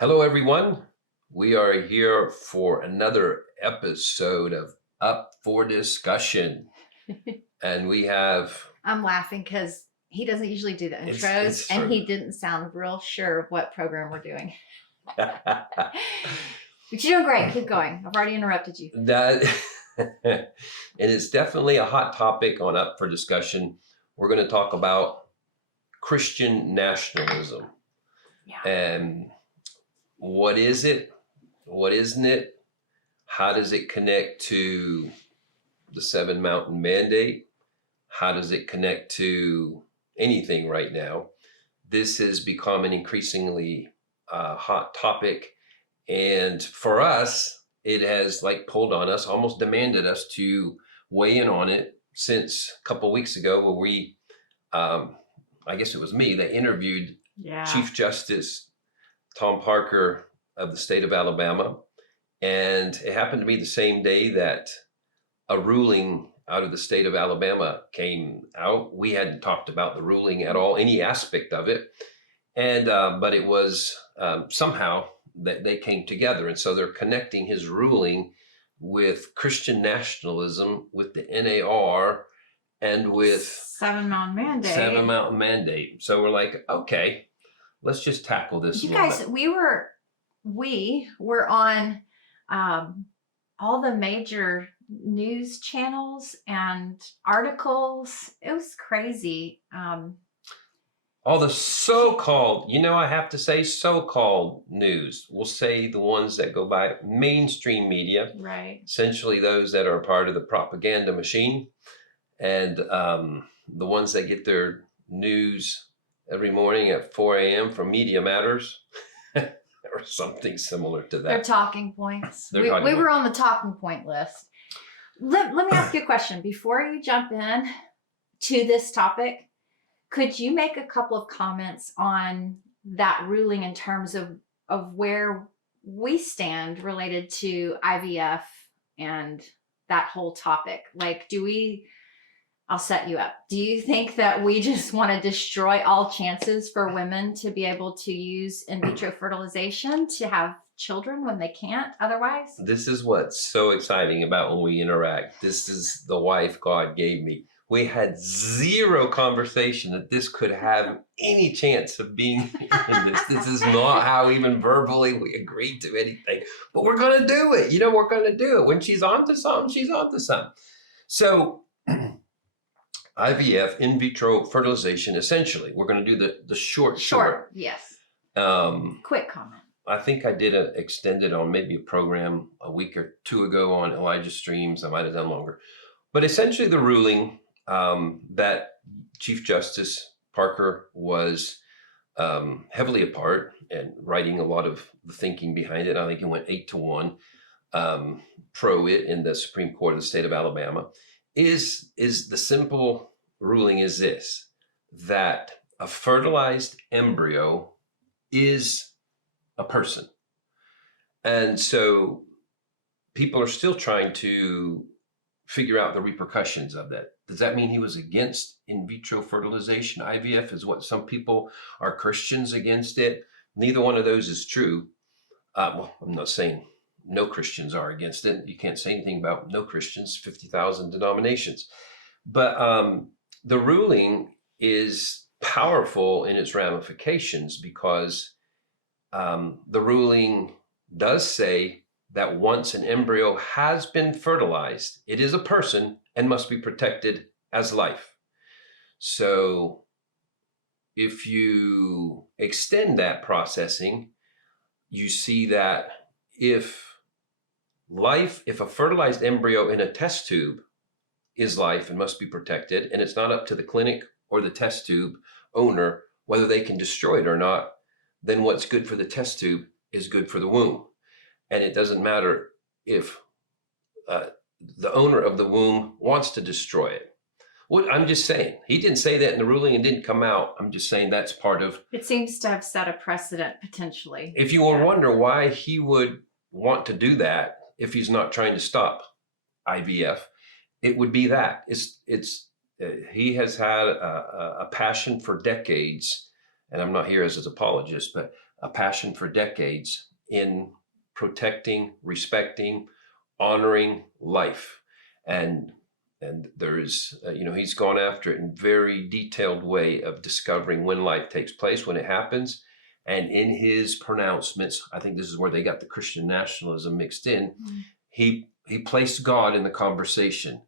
Hello, everyone. We are here for another episode of Up for Discussion. And we have... I'm laughing because he doesn't usually do the intros, it's and true. he didn't sound real sure of what program we're doing. But you're doing great. Keep going. I've already interrupted you. And it's definitely a hot topic on Up for Discussion. We're going to talk about Christian nationalism. Yeah. And what is it? What isn't it? How does it connect to the Seven Mountain Mandate? How does it connect to anything right now? This has become an increasingly hot topic. And for us, it has pulled on us, almost demanded us to weigh in on it since a couple of weeks ago where we, I guess it was me, that interviewed Chief Justice Tom Parker of the state of Alabama. And it happened to be the same day that a ruling out of the state of Alabama came out. We hadn't talked about the ruling at all, any aspect of it. And but it was somehow that they came together. And so they're connecting his ruling with Christian nationalism, with the NAR, and with Seven Mountain Mandate. So we're like, okay, let's just tackle this. You guys, we were on all the major news channels and articles. It was crazy. All the so-called, I have to say so-called news. We'll say the ones that go by mainstream media. Right. Essentially those that are part of the propaganda machine. And the ones that get their news every morning at 4 a.m. from Media Matters or something similar to that. They're talking points. We were on the talking point list. Let me ask you a question. Before you jump in to this topic, could you make a couple of comments on that ruling in terms of where we stand related to IVF and that whole topic? I'll set you up. Do you think that we just want to destroy all chances for women to be able to use in vitro fertilization to have children when they can't otherwise? This is what's so exciting about when we interact. This is the wife God gave me. We had zero conversation that this could have any chance of being in this. This is not how even verbally we agreed to anything. But we're going to do it. We're going to do it. When she's onto something, she's onto something. So IVF, in vitro fertilization, essentially, we're going to do the short. Yes. Quick comment. I think I did an extended on maybe a program a week or two ago on Elijah Streams. I might have done longer. But essentially the ruling that Chief Justice Parker was heavily a part and writing a lot of the thinking behind it. I think it went 8-1 pro it in the Supreme Court of the state of Alabama. Is the simple ruling is this, that a fertilized embryo is a person. And so people are still trying to figure out the repercussions of that. Does that mean he was against in vitro fertilization? IVF is what some people are Christians against it. Neither one of those is true. Well, I'm not saying no Christians are against it. You can't say anything about no Christians, 50,000 denominations. But the ruling is powerful in its ramifications because the ruling does say that once an embryo has been fertilized, it is a person and must be protected as life. So if you extend that processing, you see that if a fertilized embryo in a test tube is life and must be protected, and it's not up to the clinic or the test tube owner whether they can destroy it or not, then what's good for the test tube is good for the womb. And it doesn't matter if the owner of the womb wants to destroy it. What I'm just saying, he didn't say that in the ruling and didn't come out. I'm just saying that's part of... It seems to have set a precedent potentially. If you will wonder why he would want to do that if he's not trying to stop IVF, it would be that. He has had a passion for decades, and I'm not here as his apologist, but a passion for decades in protecting, respecting, honoring life. And there is, he's gone after it in very detailed way of discovering when life takes place, when it happens. And in his pronouncements, I think this is where they got the Christian nationalism mixed in. He placed God in the conversation.